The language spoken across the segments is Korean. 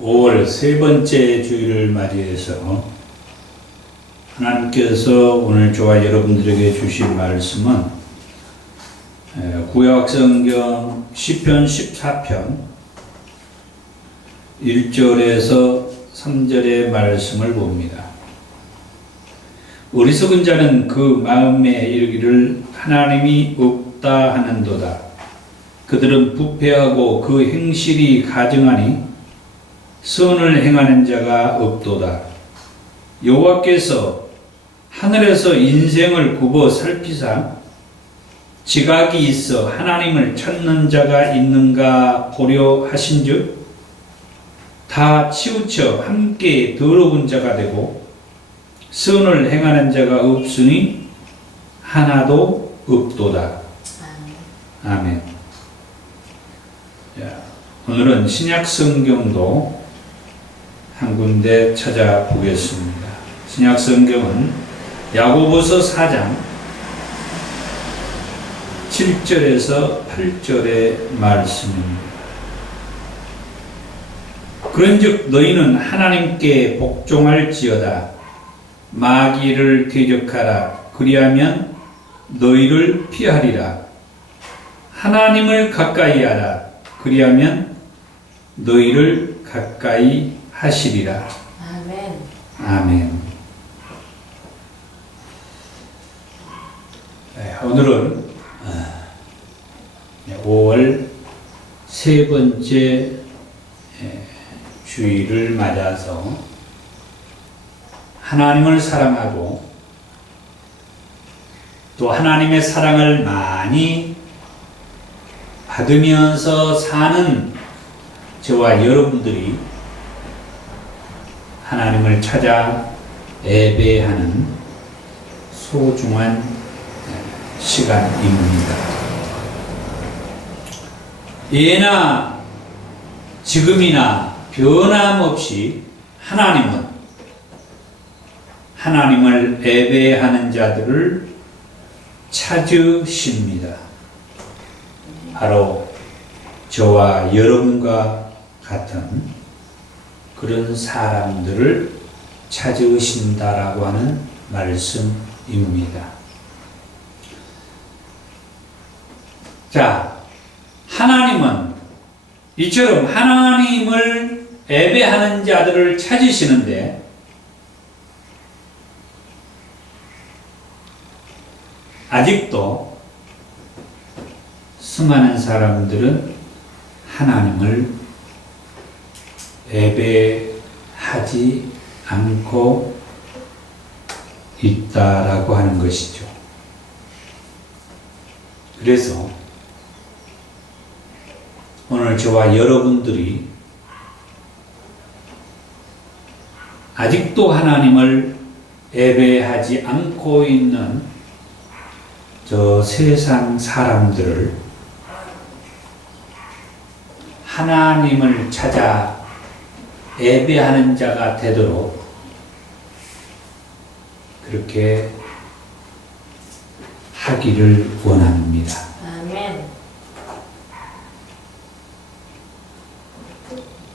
5월 세 번째 주일을 맞이해서 하나님께서 오늘 저와 여러분들에게 주신 말씀은 구약성경 시편 14편 1절에서 3절의 말씀을 봅니다. 어리석은 자는 그 마음에 이르기를 하나님이 없다 하는도다. 그들은 부패하고 그 행실이 가증하니 선을 행하는 자가 없도다. 여호와께서 하늘에서 인생을 굽어 살피사 지각이 있어 하나님을 찾는 자가 있는가 보려 하신즉 다 치우쳐 함께 더러운 자가 되고 선을 행하는 자가 없으니 하나도 없도다. 아멘. 자, 오늘은 신약 성경도 한 군데 찾아보겠습니다. 신약 성경은 야고보서 4장 7절에서 8절의 말씀입니다. 그런즉 너희는 하나님께 복종할지어다. 마귀를 대적하라. 그리하면 너희를 피하리라. 하나님을 가까이하라. 그리하면 너희를 가까이 하시리라. 아멘. 아멘. 네, 오늘은 5월 세 번째 주일을 맞아서 하나님을 사랑하고 또 하나님의 사랑을 많이 받으면서 사는 저와 여러분들이 하나님을 찾아 예배하는 소중한 시간입니다. 예나 지금이나 변함없이 하나님을 예배하는 자들을 찾으십니다. 바로 저와 여러분과 같은 그런 사람들을 찾으신다라고 하는 말씀입니다. 자, 하나님은 이처럼 하나님을 예배하는 자들을 찾으시는데 아직도 수많은 사람들은 하나님을 예배하지 않고 있다라고 하는 것이죠. 그래서 오늘 저와 여러분들이 아직도 하나님을 예배하지 않고 있는 저 세상 사람들을 하나님을 찾아 예배하는 자가 되도록 그렇게 하기를 원합니다. 아멘.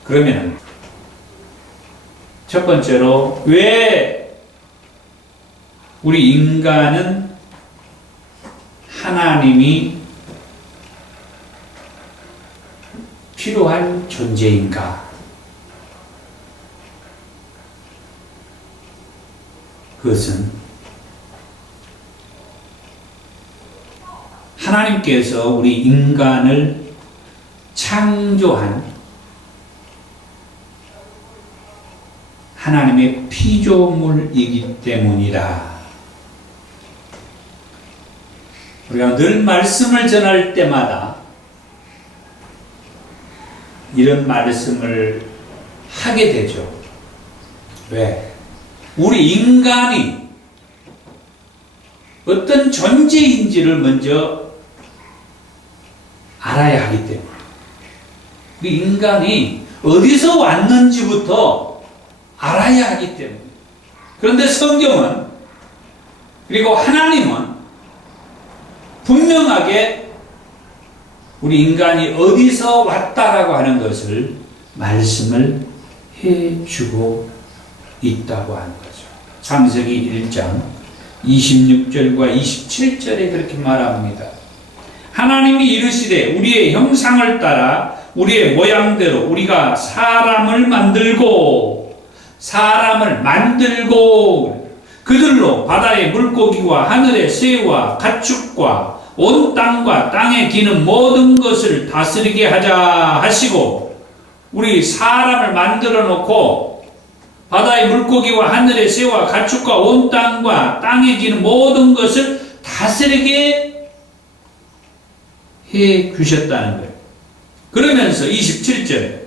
그러면 첫 번째로 왜 우리 인간은 하나님이 필요한 존재인가? 그것은 하나님께서 우리 인간을 창조한 하나님의 피조물이기 때문이다. 우리가 늘 말씀을 전할 때마다 이런 말씀을 하게 되죠. 왜? 우리 인간이 어떤 존재인지를 먼저 알아야 하기 때문에 우리 인간이 어디서 왔는지부터 알아야 하기 때문에 그런데 성경은 그리고 하나님은 분명하게 우리 인간이 어디서 왔다라고 하는 것을 말씀을 해주고 있다고 하는 거죠. 창세기 1장 26절과 27절에 그렇게 말합니다. 하나님이 이르시되 우리의 형상을 따라 우리의 모양대로 우리가 사람을 만들고 그들로 바다의 물고기와 하늘의 새와 가축과 온 땅과 땅에 기는 모든 것을 다스리게 하자 하시고, 우리 사람을 만들어 놓고 바다의 물고기와 하늘의 새와 가축과 온 땅과 땅에 기는 모든 것을 다스리게 해 주셨다는 거예요. 그러면서 27절에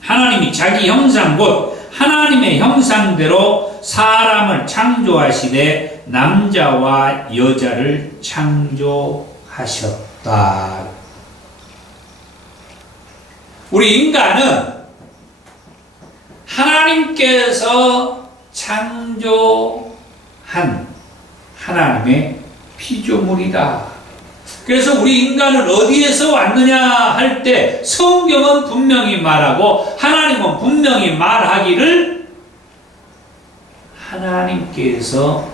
하나님이 자기 형상 곧 하나님의 형상대로 사람을 창조하시되 남자와 여자를 창조하셨다. 우리 인간은 하나님께서 창조한 하나님의 피조물이다. 그래서 우리 인간은 어디에서 왔느냐 할 때 성경은 분명히 말하고 하나님은 분명히 말하기를 하나님께서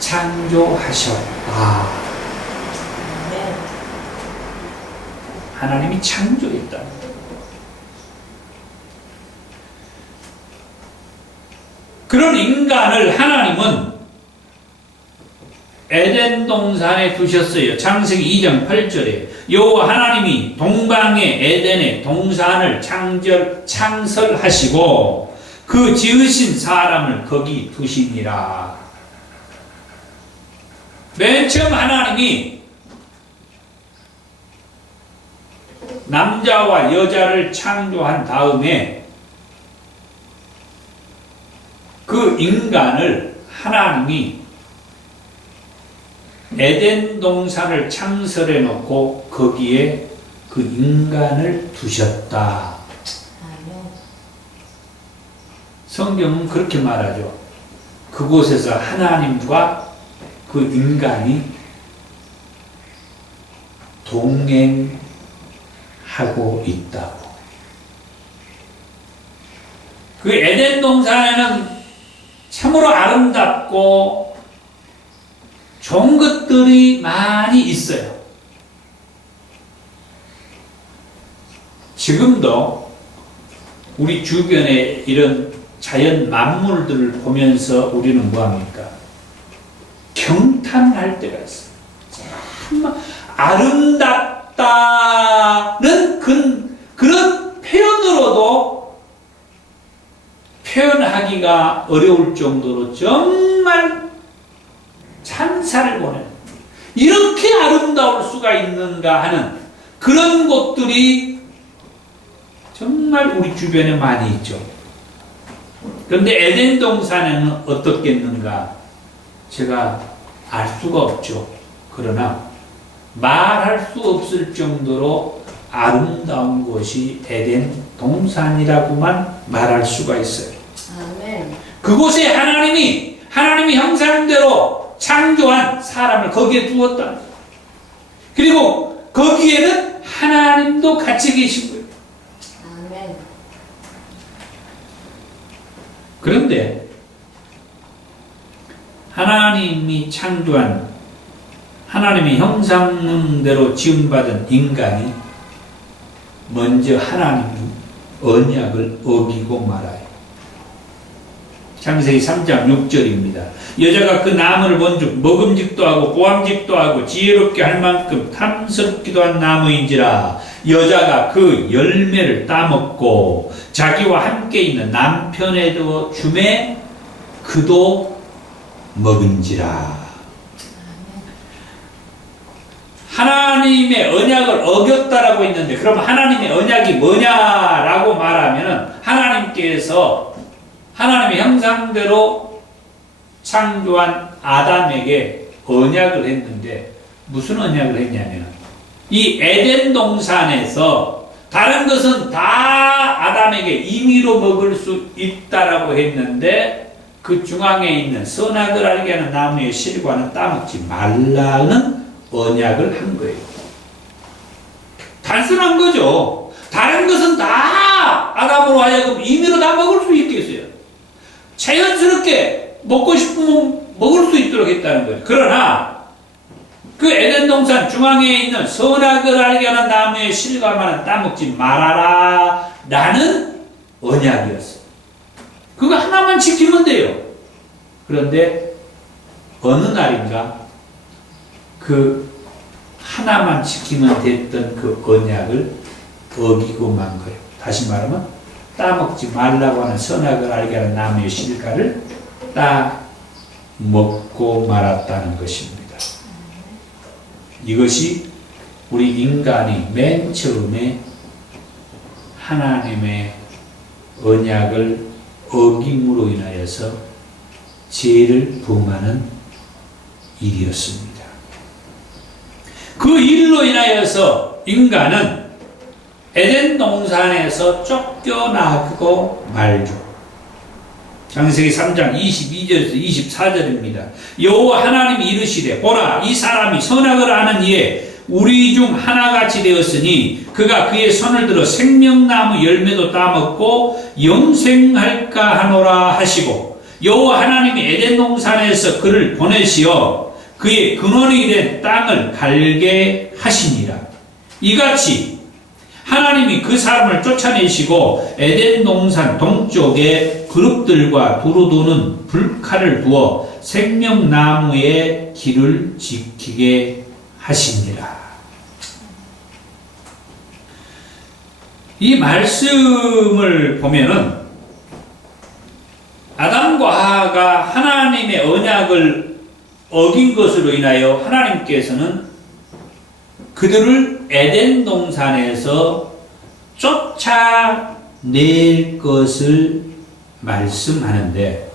창조하셨다. 하나님이 창조했다. 그런 인간을 하나님은 에덴 동산에 두셨어요. 창세기 2장 8절에 여호와 하나님이 동방의 에덴의 동산을 창설하시고 그 지으신 사람을 거기 두시니라. 맨 처음 하나님이 남자와 여자를 창조한 다음에 그 인간을 하나님이 에덴 동산을 창설해 놓고 거기에 그 인간을 두셨다. 성경은 그렇게 말하죠. 그곳에서 하나님과 그 인간이 동행하고 있다고. 그 에덴 동산에는 참으로 아름답고 좋은 것들이 많이 있어요. 지금도 우리 주변에 이런 자연 만물들을 보면서 우리는 뭐합니까? 경탄할 때가 있어요. 정말 아름답다는 그런 표현으로도 표현하기가 어려울 정도로 정말 찬사를 보내는, 이렇게 아름다울 수가 있는가 하는 그런 곳들이 정말 우리 주변에 많이 있죠. 그런데 에덴 동산에는 어떻겠는가? 제가 알 수가 없죠. 그러나 말할 수 없을 정도로 아름다운 곳이 에덴 동산이라고만 말할 수가 있어요. 아멘. 그곳에 하나님이 형상대로 창조한 사람을 거기에 두었다. 그리고 거기에는 하나님도 같이 계신 거예요. 아멘. 그런데 하나님이 창조한 하나님의 형상대로 지음받은 인간이 먼저 하나님의 언약을 어기고 말아요. 창세기 3장 6절입니다. 여자가 그 나무를 본즉 먹음직도 하고 보암직도 하고 지혜롭게 할 만큼 탐스럽기도 한 나무인지라. 여자가 그 열매를 따먹고 자기와 함께 있는 남편에도 주매 그도 먹은지라. 하나님의 언약을 어겼다라고 했는데, 그럼 하나님의 언약이 뭐냐라고 말하면 하나님께서 하나님의 형상대로 창조한 아담에게 언약을 했는데, 무슨 언약을 했냐면 이 에덴 동산에서 다른 것은 다 아담에게 임의로 먹을 수 있다라고 했는데 그 중앙에 있는 선악을 알게 하는 나무의 실과는 따먹지 말라는 언약을 한 거예요. 단순한 거죠. 다른 것은 다 아담으로 하여금 임의로 다 먹을 수 있겠어요. 자연스럽게 먹고 싶으면 먹을 수 있도록 했다는 거예요. 그러나 그 에덴 동산 중앙에 있는 선악을 알게 하는 나무의 실과만은 따먹지 말아라 라는 언약이었어요. 그거 하나만 지키면 돼요. 그런데 어느 날인가 그 하나만 지키면 됐던 그 언약을 어기고 만 거예요. 다시 말하면 따먹지 말라고 하는 선악을 알게 하는 나무의 실과를 따먹고 말았다는 것입니다. 이것이 우리 인간이 맨 처음에 하나님의 언약을 어김으로 인하여서 죄를 범하는 일이었습니다. 그 일로 인하여서 인간은 에덴 동산에서 쫓겨나고 말죠. 창세기 3장 22절에서 24절입니다. 여호와 하나님이 이르시되 보라 이 사람이 선악을 아는 이에 우리 중 하나같이 되었으니 그가 그의 손을 들어 생명나무 열매도 따먹고 영생할까 하노라 하시고 여호와 하나님이 에덴 동산에서 그를 보내시어 그의 근원이 된 땅을 갈게 하시니라. 이같이 하나님이 그 사람을 쫓아내시고 에덴 동산 동쪽에 그룹들과 두루 도는 불칼을 두어 생명나무의 길을 지키게 하시니라. 이 말씀을 보면은 아담과 하와가 하나님의 언약을 어긴 것으로 인하여 하나님께서는 그들을 에덴 동산에서 쫓아낼 것을 말씀하는데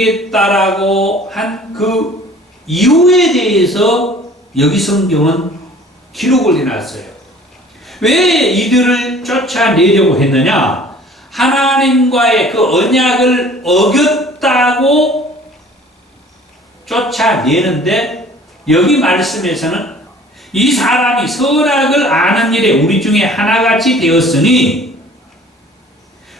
쫓아내겠다라고 한 그 이유에 대해서 여기 성경은 기록을 해놨어요. 왜 이들을 쫓아내려고 했느냐? 하나님과의 그 언약을 어겼다고 쫓아내는데 여기 말씀에서는 이 사람이 선악을 아는 일에 우리 중에 하나같이 되었으니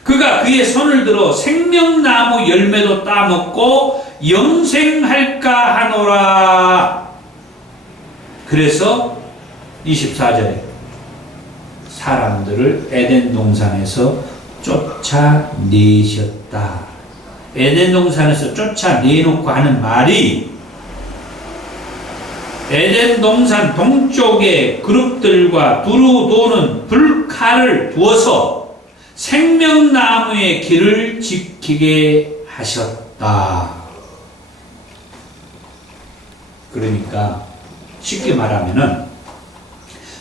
그가 그의 손을 들어 생명나무 열매도 따먹고 영생할까 하노라. 그래서 24절에 사람들을 에덴 동산에서 쫓아내셨다. 에덴 동산에서 쫓아내놓고 하는 말이 에덴 동산 동쪽에 그룹들과 두루 도는 불칼을 두어서 생명나무의 길을 지키게 하셨다. 그러니까 쉽게 말하면은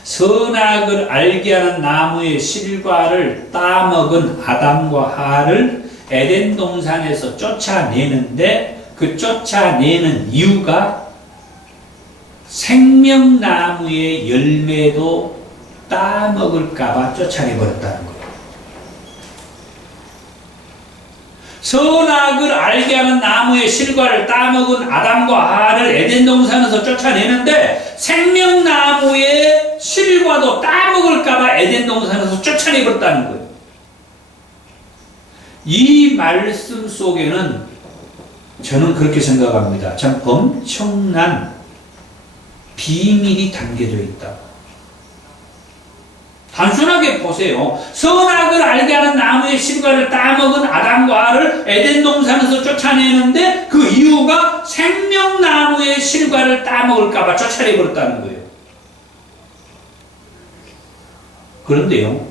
선악을 알게 하는 나무의 실과를 따먹은 아담과 하와를 에덴 동산에서 쫓아내는데 그 쫓아내는 이유가 생명나무의 열매도 따먹을까봐 쫓아내버렸다는 거예요. 선악을 알게 하는 나무의 실과를 따먹은 아담과 하와를 에덴 동산에서 쫓아내는데 생명나무의 실과도 따먹을까봐 에덴 동산에서 쫓아내버렸다는 거예요. 이 말씀 속에는 저는 그렇게 생각합니다. 참 엄청난 비밀이 담겨져 있다. 단순하게 보세요. 선악을 알게 하는 나무의 실과를 따먹은 아담과 하와를 에덴 동산에서 쫓아내는데 그 이유가 생명나무의 실과를 따먹을까봐 쫓아내버렸다는 거예요. 그런데요,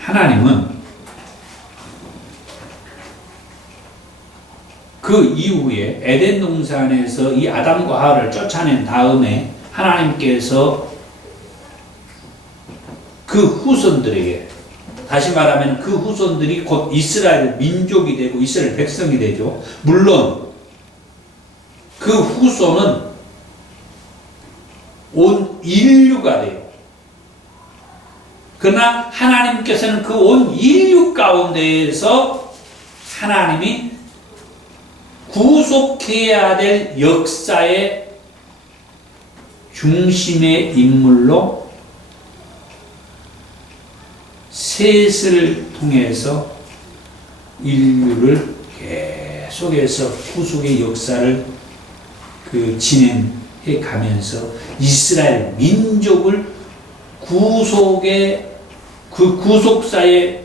하나님은 그 이후에 에덴 동산에서 이 아담과 하와를 쫓아낸 다음에 하나님께서 그 후손들에게, 다시 말하면 그 후손들이 곧 이스라엘 민족이 되고 이스라엘 백성이 되죠. 물론 그 후손은 온 인류가 돼요. 그러나 하나님께서는 그 온 인류 가운데에서 하나님이 구속해야 될 역사의 중심의 인물로 셋을 통해서 인류를 계속해서 구속의 역사를 진행해 가면서 이스라엘 민족을 구속사의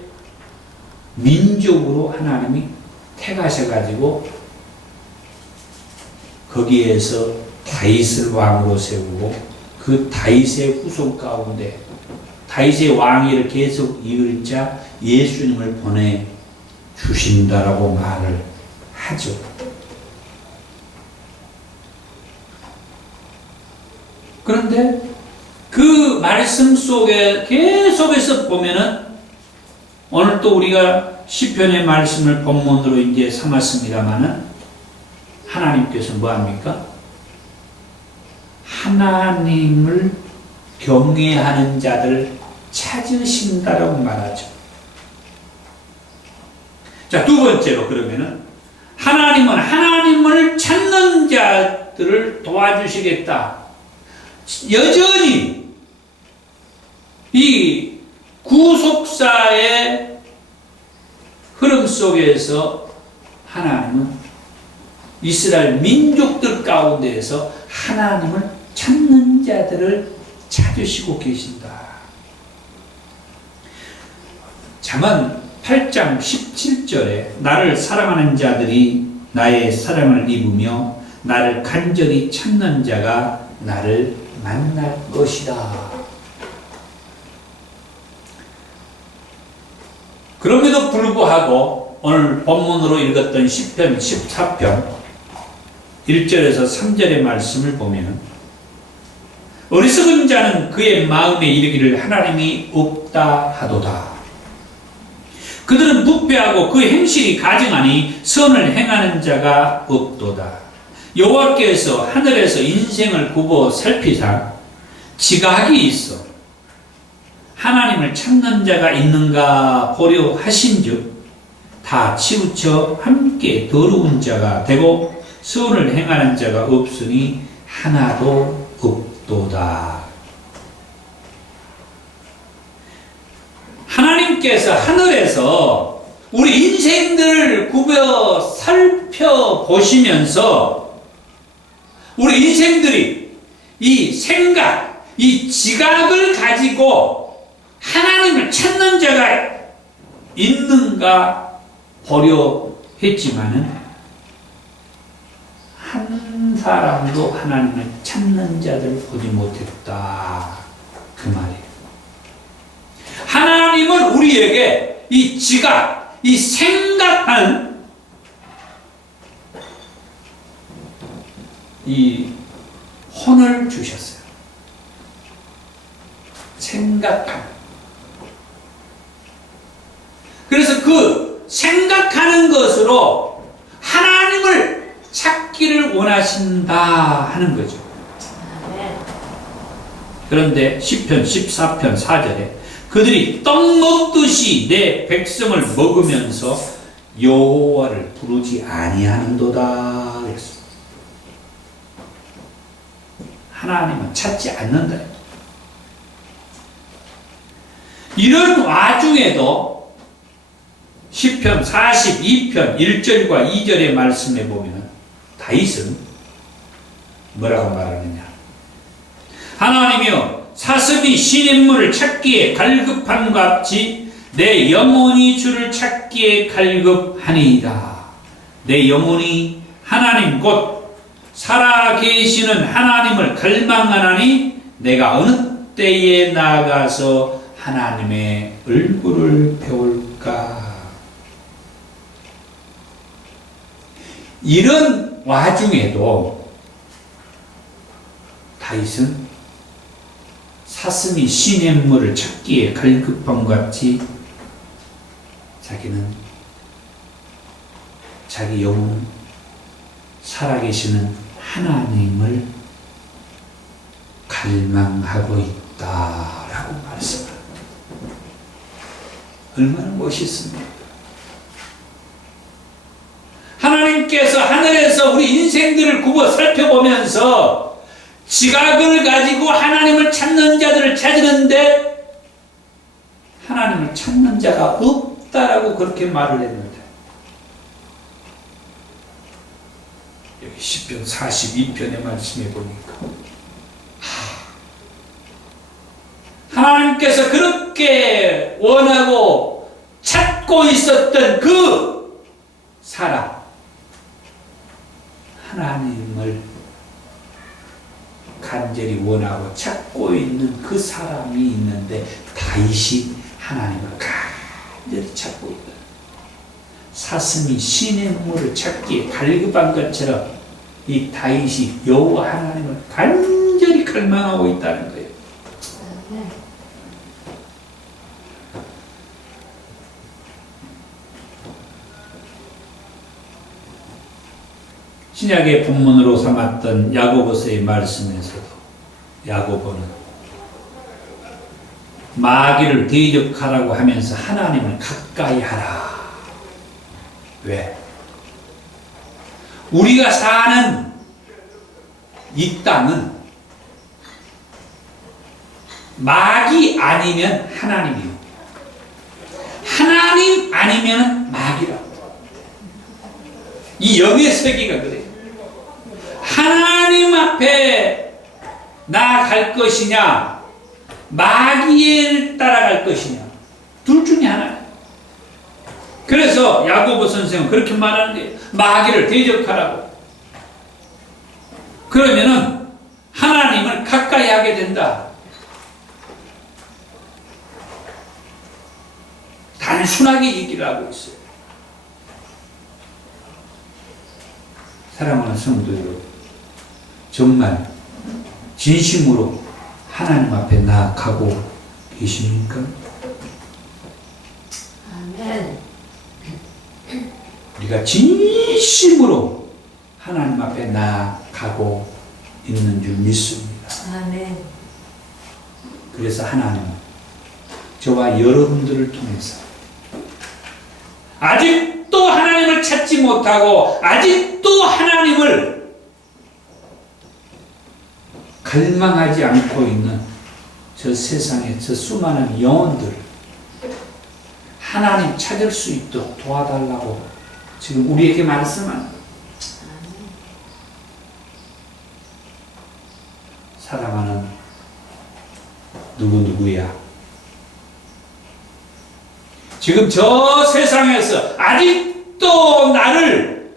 민족으로 하나님이 택하셔가지고 거기에서 다윗을 왕으로 세우고 그 다윗의 후손 가운데 다윗의 왕위를 계속 이을 자 예수님을 보내주신다라고 말을 하죠. 그런데 그 말씀 속에 계속해서 보면은 오늘 또 우리가 시편의 말씀을 본문으로 이제 삼았습니다만은 하나님께서 뭐합니까? 하나님을 경외하는 자들 찾으신다라고 말하죠. 자, 두 번째로 그러면은 하나님은 하나님을 찾는 자들을 도와주시겠다. 여전히 이 구속사의 흐름 속에서 하나님은 이스라엘 민족들 가운데에서 하나님을 찾는 자들을 찾으시고 계신다. 잠언 8장 17절에 나를 사랑하는 자들이 나의 사랑을 입으며 나를 간절히 찾는 자가 나를 만날 것이다. 그럼에도 불구하고 오늘 본문으로 읽었던 시편 14편 1절에서 3절의 말씀을 보면 어리석은 자는 그의 마음에 이르기를 하나님이 없다 하도다. 그들은 부패하고 그 행실이 가증하니 선을 행하는 자가 없도다. 여호와께서 하늘에서 인생을 굽어 살피사 지각이 있어 하나님을 찾는 자가 있는가 보려 하신즉 다 치우쳐 함께 더러운 자가 되고 선을 행하는 자가 없으니 하나도 없도다. 하나님께서 하늘에서 우리 인생들을 굽어 살펴보시면서 우리 인생들이 이 생각, 이 지각을 가지고 하나님을 찾는 자가 있는가 보려 했지만은 한 사람도 하나님을 찾는 자들 보지 못했다. 그 말이에요. 하나님은 우리에게 이 지각, 이 생각한 이 혼을 주셨어요. 생각하는. 그래서 그 생각하는 것으로 하나님을 찾기를 원하신다 하는 거죠. 그런데 시편 14편 4절에 그들이 떡 먹듯이 내 백성을 먹으면서 여호와를 부르지 아니하는도다 그랬어요. 하나님은 찾지 않는다. 이런 와중에도 시편 42편 1절과 2절의 말씀에 보면 다윗은 뭐라고 말하느냐? 하나님이여 사슴이 시냇물을 찾기에 갈급한 것 같이 내 영혼이 주를 찾기에 갈급하니이다. 내 영혼이 하나님 곧 살아계시는 하나님을 갈망하나니 내가 어느 때에 나가서 하나님의 얼굴을 배울까? 이런 와중에도 다윗은 사슴이 시냇물을 찾기에 갈급한 것 같이 자기는 자기 영혼 살아계시는 하나님을 갈망하고 있다라고 말씀합니다. 얼마나 멋있습니까? 하나님께서 하늘에서 우리 인생들을 굽어 살펴보면서 지각을 가지고 하나님을 찾는 자들을 찾으는데 하나님 하나님을 찾는 자가 없다라고 그렇게 말을 했는데, 여기 시편 42편의 말씀에 보니까 하나님께서 그렇게 원하고 찾고 있었던 그 사람, 하나님을 간절히 원하고 찾고 있는 그 사람이 있는데, 다윗이 하나님을 간절히 찾고 있다. 사슴이 신의 물을 찾기에 갈급한 것처럼 이 다윗이 여호와 하나님을 간절히 갈망하고 있다는 거예요. 신약의 본문으로 삼았던 야고보서의 말씀에서도 야고보는 마귀를 대적하라고 하면서 하나님을 가까이 하라. 왜? 우리가 사는 이 땅은 마귀 아니면 하나님이요, 하나님 아니면 마귀라고. 이 영의 세계가 그래요. 하나님 앞에 나아갈 것이냐, 마귀를 따라갈 것이냐, 둘 중에 하나예요. 그래서 야고보 선생은 그렇게 말하는 거예요. 마귀를 대적하라고. 그러면은 하나님을 가까이 하게 된다. 단순하게 얘기를 하고 있어요. 사랑하는 성도 여러분, 정말 진심으로 하나님 앞에 나아가고 계십니까? 아멘. 우리가 진심으로 하나님 앞에 나아가고 있는 줄 믿습니다. 아멘. 그래서 하나님은 저와 여러분들을 통해서 아직도 하나님을 찾지 못하고 아직도 하나님을 갈망하지 않고 있는 저 세상의 저 수많은 영혼들을 하나님 찾을 수 있도록 도와달라고 지금 우리에게 말씀하는 거예요. 사랑하는 누구누구야, 지금 저 세상에서 아직도 나를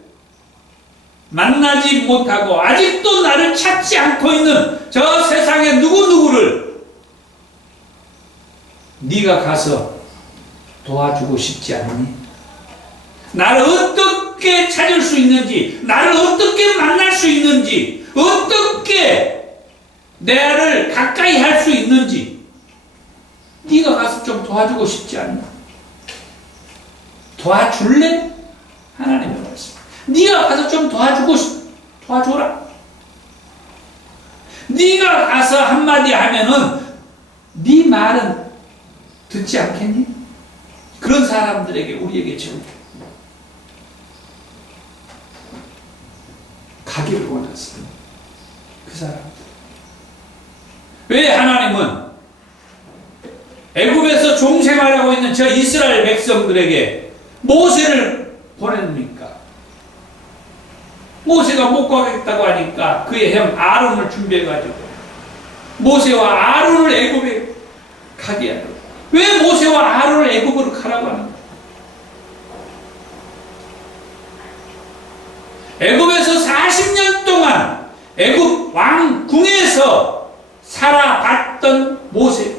만나지 못하고 아직도 나를 찾지 않고 있는 저 세상의 누구누구를 네가 가서 도와주고 싶지 않니? 나를 어떻게 찾을 수 있는지, 나를 어떻게 만날 수 있는지, 어떻게 나를 가까이 할 수 있는지 네가 가서 좀 도와주고 싶지 않니? 도와줄래? 하나님의 말씀. 네가 가서 좀 도와줘라. 네가 가서 한마디 하면은 네 말은 듣지 않겠니? 그런 사람들에게 우리에게 지금 가기를 원했어요. 그 사람들. 왜 하나님은 애굽에서 종생활하고 있는 저 이스라엘 백성들에게 모세를 보냅니까? 모세가 못 가겠다고 하니까 그의 형 아론을 준비해가지고 모세와 아론을 애굽에 가게 하는 거예요. 왜 모세와 아론을 애굽으로 가라고 하는 거예요? 애굽에서 40년 동안 애굽 왕궁에서 살아봤던 모세,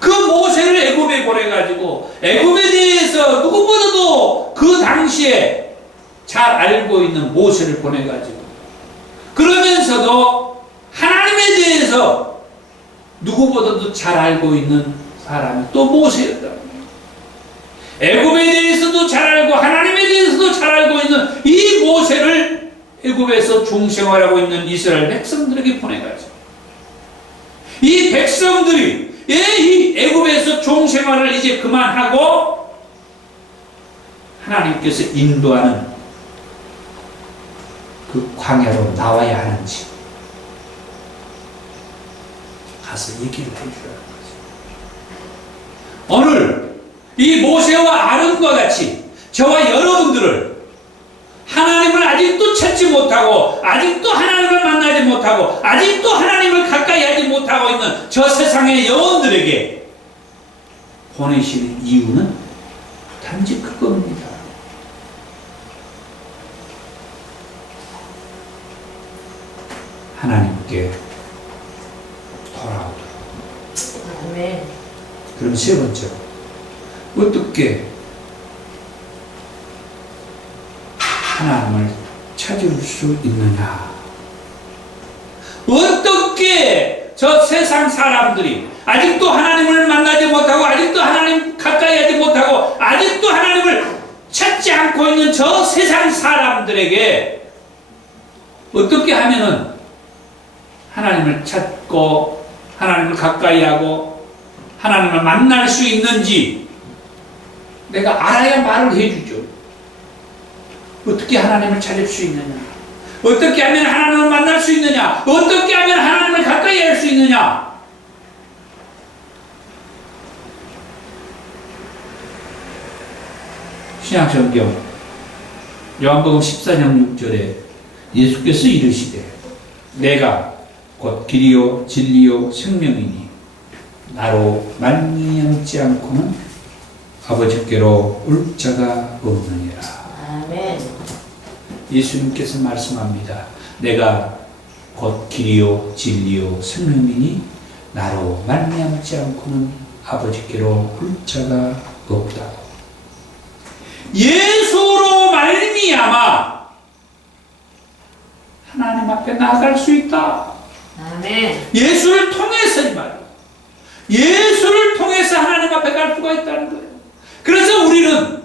그 모세를 애굽에 보내가지고 애굽에 대해서 누구보다도 그 당시에 잘 알고 있는 모세를 보내가지고, 그러면서도 하나님에 대해서 누구보다도 잘 알고 있는 사람이 또 모세였다. 애굽에 대해서도 잘 알고 하나님에 대해서도 잘 알고 있는 이 모세를 애굽에서 종생활하고 있는 이스라엘 백성들에게 보내가지고, 이 백성들이 이 애굽에서 종생활을 이제 그만하고 하나님께서 인도하는 그 광야로 나와야 하는지 가서 얘기를 해주라는 거죠. 이 모세와 아론과 같이 저와 여러분들을 하나님을 아직도 찾지 못하고 아직도 하나님을 만나지 못하고 아직도 하나님을 가까이 하지 못하고 있는 저 세상의 영혼들에게 보내시는 이유는 단지 그겁니다. 하나님께 돌아오도록. 아멘. 그럼 세 번째로 어떻게 하나님을 찾을 수 있느냐? 어떻게 저 세상 사람들이 아직도 하나님을 만나지 못하고 아직도 하나님 가까이 하지 못하고 아직도 하나님을 찾지 않고 있는 저 세상 사람들에게 어떻게 하면은 하나님을 찾고 하나님을 가까이 하고 하나님을 만날 수 있는지 내가 알아야 말을 해주죠. 어떻게 하나님을 찾을 수 있느냐? 어떻게 하면 하나님을 만날 수 있느냐? 어떻게 하면 하나님을 가까이 할 수 있느냐? 신약성경 요한복음 14장 6절에 예수께서 이르시되 내가 곧 길이요 진리요 생명이니 나로 말미암지 않고는 아버지께로 올 자가 없느니라. 아멘. 예수님께서 말씀합니다. 내가 곧 길이요 진리요 생명이니 나로 말미암지 않고는 아버지께로 올 자가 없다. 예수로 말미암아 하나님 앞에 나아갈 수 있다. 아멘. 예수를 통해서 이 말이에요. 예수를 통해서 하나님 앞에 갈 수가 있다는 거예요. 그래서 우리는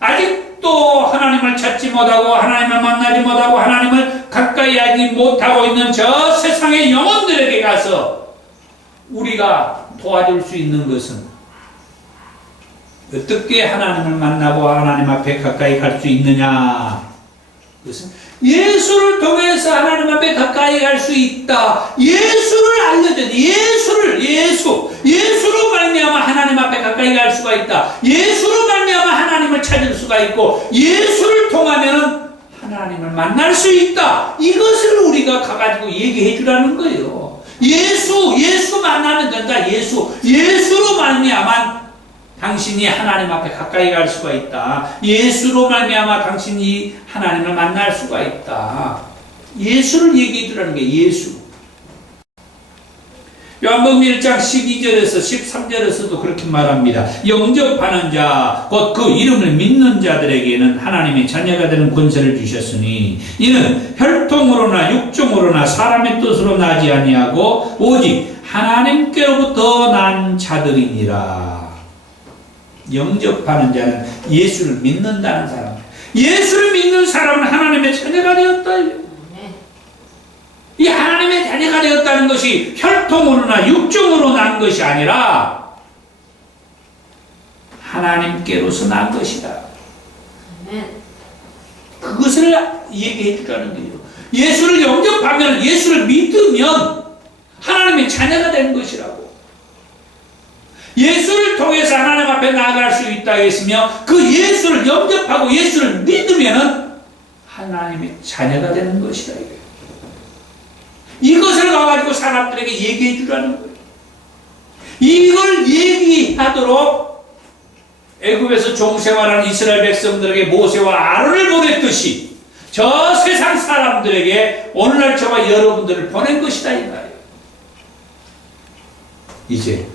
아직도 하나님을 찾지 못하고 하나님을 만나지 못하고 하나님을 가까이 하지 못하고 있는 저 세상의 영혼들에게 가서 우리가 도와줄 수 있는 것은 어떻게 하나님을 만나고 하나님 앞에 가까이 갈 수 있느냐? 그것은 예수를 통해서 하나님 앞에 가까이 갈 수 있다. 예수를 알려줘야 돼. 예수로 말미암아 하나님 앞에 가까이 갈 수가 있다. 예수로 말미암아 하나님을 찾을 수가 있고 예수를 통하면은 하나님을 만날 수 있다. 이것을 우리가 가가지고 얘기해 주라는 거예요. 예수 만나면 된다. 예수로 말미암아 당신이 하나님 앞에 가까이 갈 수가 있다. 예수로 말미암아 당신이 하나님을 만날 수가 있다. 예수를 얘기해 주라는 게 예수. 요한복음 1장 12절에서 13절에서도 그렇게 말합니다. 영접하는 자, 곧 그 이름을 믿는 자들에게는 하나님의 자녀가 되는 권세를 주셨으니 이는 혈통으로나 육종으로나 사람의 뜻으로 나지 아니하고 오직 하나님께로부터 난 자들이니라. 영접하는 자는 예수를 믿는다는 사람. 예수를 믿는 사람은 하나님의 자녀가 되었다. 이 하나님의 자녀가 되었다는 것이 혈통으로나 육종으로 난 것이 아니라 하나님께로서 난 것이다. 그것을 얘기해 주라는 거예요. 예수를 영접하면, 예수를 믿으면 하나님의 자녀가 되는 것이라고. 예수를 통해서 하나님 앞에 나아갈 수 있다 했으며 그 예수를 영접하고 예수를 믿으면 하나님의 자녀가 되는 것이다. 이것을 가지고 사람들에게 얘기해 주라는 거예요. 이걸 얘기하도록 애굽에서 종생활하는 이스라엘 백성들에게 모세와 아론을 보냈듯이 저 세상 사람들에게 오늘날 저와 여러분들을 보낸 것이다 이 말이에요. 이제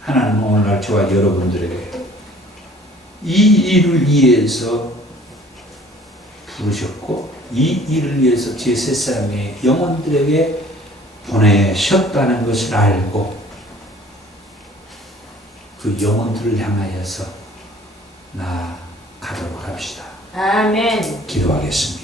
하나님은 오늘날 저와 여러분들에게 이 일을 위해서 부르셨고 이 일을 위해서 제 세상의 영혼들에게 보내셨다는 것을 알고 그 영혼들을 향하여서 나아가도록 합시다. 아멘. 기도하겠습니다.